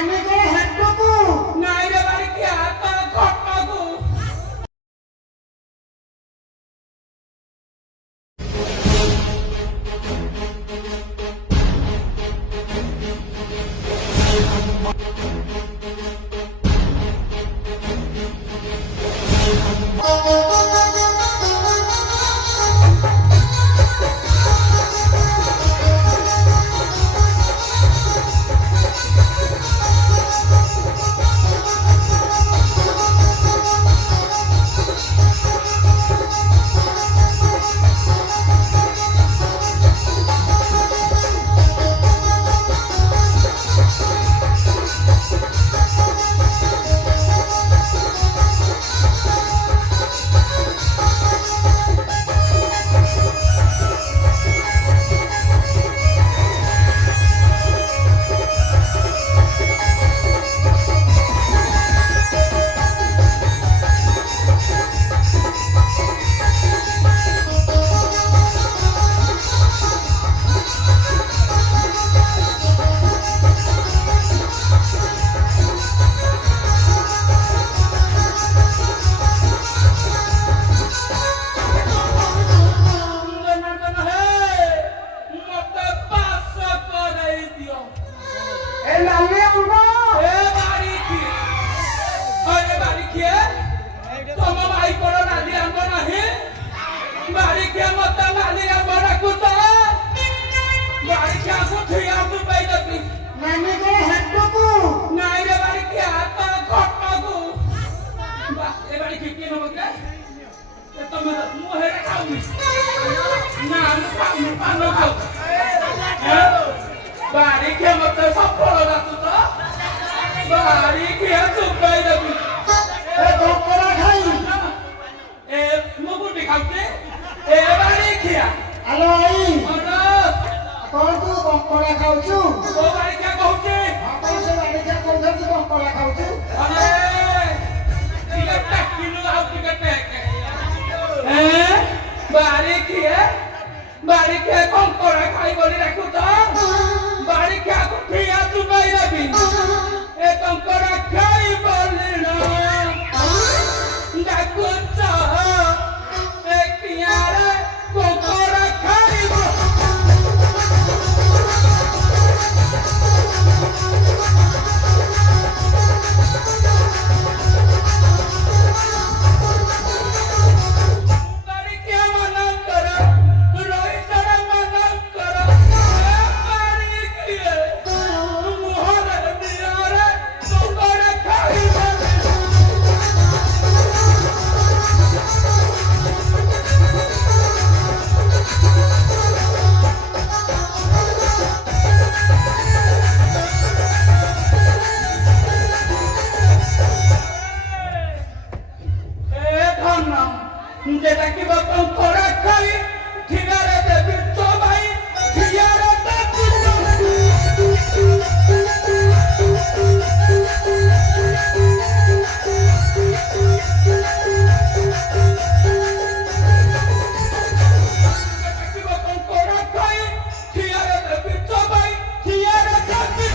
মানে করে হাঁটবো নাই রে বাড়ি কি হাত ঘটনাগু মানে করে হাঁটবো নাই রে বাড়ি কি হাত ঘটনাগু এবারে কি কি নবকে তুমি মুহেরে খাওনি না আমি খাওনি পান খাও বাড়ি কে মত সফল রাখু তো বাড়ি কে চুপাই দেবি এ করা খাই এ মুগুটি খাওতে এ বাড়ি খিয়া আলো আই মনো তোর তু করা খাউছু তো বাড়ি কে কହୁছি আপন সে বাড়ি কে কোথা তু করা খাউছু আরে টিকট কিলো আউ টিকট এ বাড়ি কে করা খাই বলি রাখু তো বাড়ি কে কুঠিয়া চুবাই দেবি এ করা খাই বলি না ডাকুছ এ কিয়ারে করা খাইব বাড়ি কে মানা কর রোহিত মানা কর বাড়ি কে মোহর দিয়ারে করা খাইব যেটা কি বাপন করা খাই ঠিকারে দেবী সবাই ঠিকারে দেবী যেটা কি বাপন করা খাই ঠিকারে দেবী সবাই ঠিকারে দেবী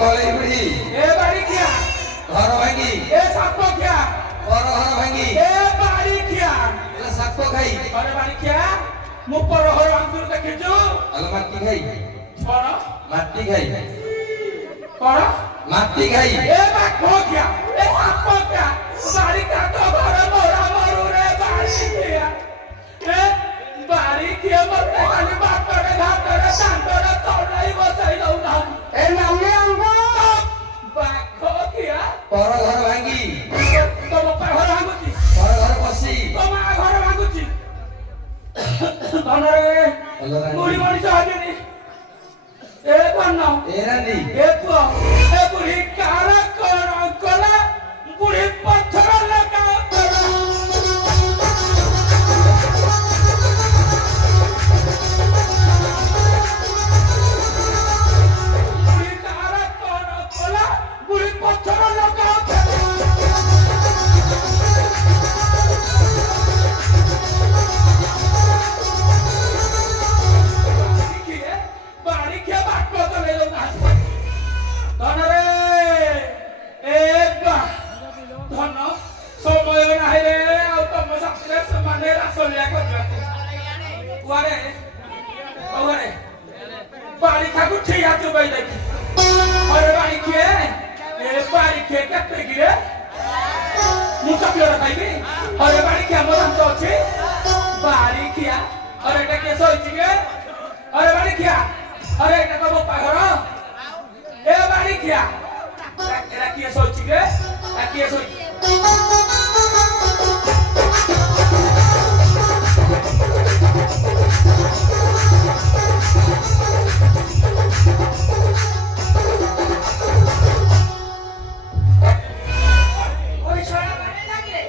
কলেই বুড়ি এ বাড়ি কিয়া ঘর ভাঙি এ সাপ কিয়া পর ঘর ভাঙি এ বাড়ি কিয়া এলা সাপ খাই ঘরে বাড়ি কিয়া মু পর ঘর আঙ্গুর দেখিছু এলা মাটি খাই পর মাটি খাই পর মাটি খাই এ বাঘ কিয়া এ সাপ কিয়া বাড়ি কা তো ঘরে মোরা মরু রে বাড়ি কিয়া এ বাড়ি কিয়া মরতে খালি বাপ করে ঘাট করে সান্তরে চড়াই বসাই দাও না এ নামে আঙ্গ বাঘ কিয়া পর ঘর ভাঙি তোম ঘর ভাঙুছি পর ঘর বসি তোম ঘর ভাঙুছি ধনরে এলা বুড়ি রানী মଣିଷ ହେବେନି ଏ ଧନ এ রানী ଏ ପୁଅ ଏ ବୁଢୀ କାର କଣ କଲା ବୁଢୀ ପଥର ଲଗା ବୁଢୀ କାର କଣ କଲା ବୁଢୀ ପଥର ଲଗା বাড়ি খেয়ে বাট চলে ধনরে এ ধন সময় ନାହିଁ রে ଆଉ ତମ ସାଥିରେ ସେମାନେ ରାସଲିଆ କରିବାକୁ କୁଆରେ କୁଆରେ ବାড়ি ଖାକୁ ଠିଆ ଚୁବାଇ ଦେଖି ଆରେ ବାড়ি କିଏ ଏ ବାড়ି କିଏ କେତେ କିରେ ମୁଁ ଚକଲେଟ ଖାଇବି ଆରେ ବାড়ି କିଏ ମୋ ଦାନ୍ତ ଅଛି ବାড়ି ଖିଆ ଆରେ ଏଟା କିଏ ଶୋଇଛି କେ আরে বাড়ি কিয়া আরে এটা তো বাপা ঘর এ বাড়ি কিয়া এরা কি সইছি রে এ কি সইছি ওই ছড়া মানে লাগি রে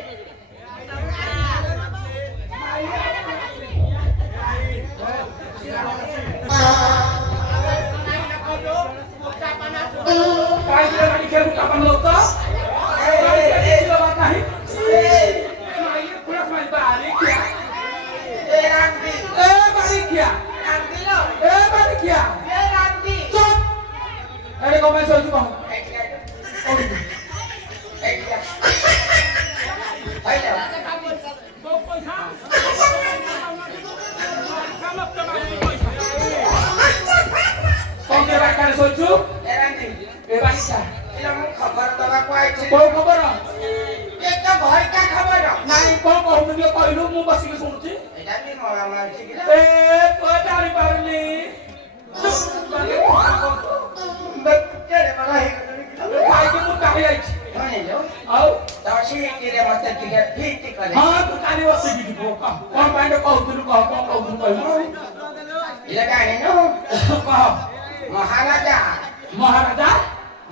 काय दिलं आणि खेळ कापण होतं ए बात नाही नाही पुढे माहिती बारीक क्या ए बारीक क्या ए बारीक क्या चुप अरे को मैं सोचू कहूं कौन के बात कर सोचू ए बारीक कोई खबर नहीं कौन कहूं मैं कहलू मु बस के सुनती ए को जानी पारली खाई के मु काहे आई आओ हां तू काली बस की को कौन पाइंड कहू कौन कहू कह মহারাজা महाराजा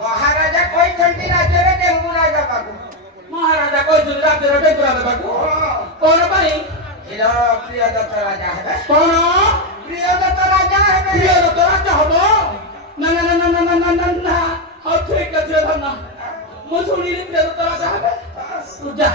মহারাজা কইছন্তি রাজ্যরে ডেঙ্গু নাই দেবাকু महाराजा कोई दूर राज्य रे बेगुरा देबाकू कौन पाई এলো প্রিয়দত্ত রাজা হবে कौन প্রিয়দত্ত রাজা হবে प्रिय तो राजा हबो ना ना ना ना ना ना ना ना हाउ ठीक है धन्ना मु सुनिली प्रिय तो राजा हबे तू जा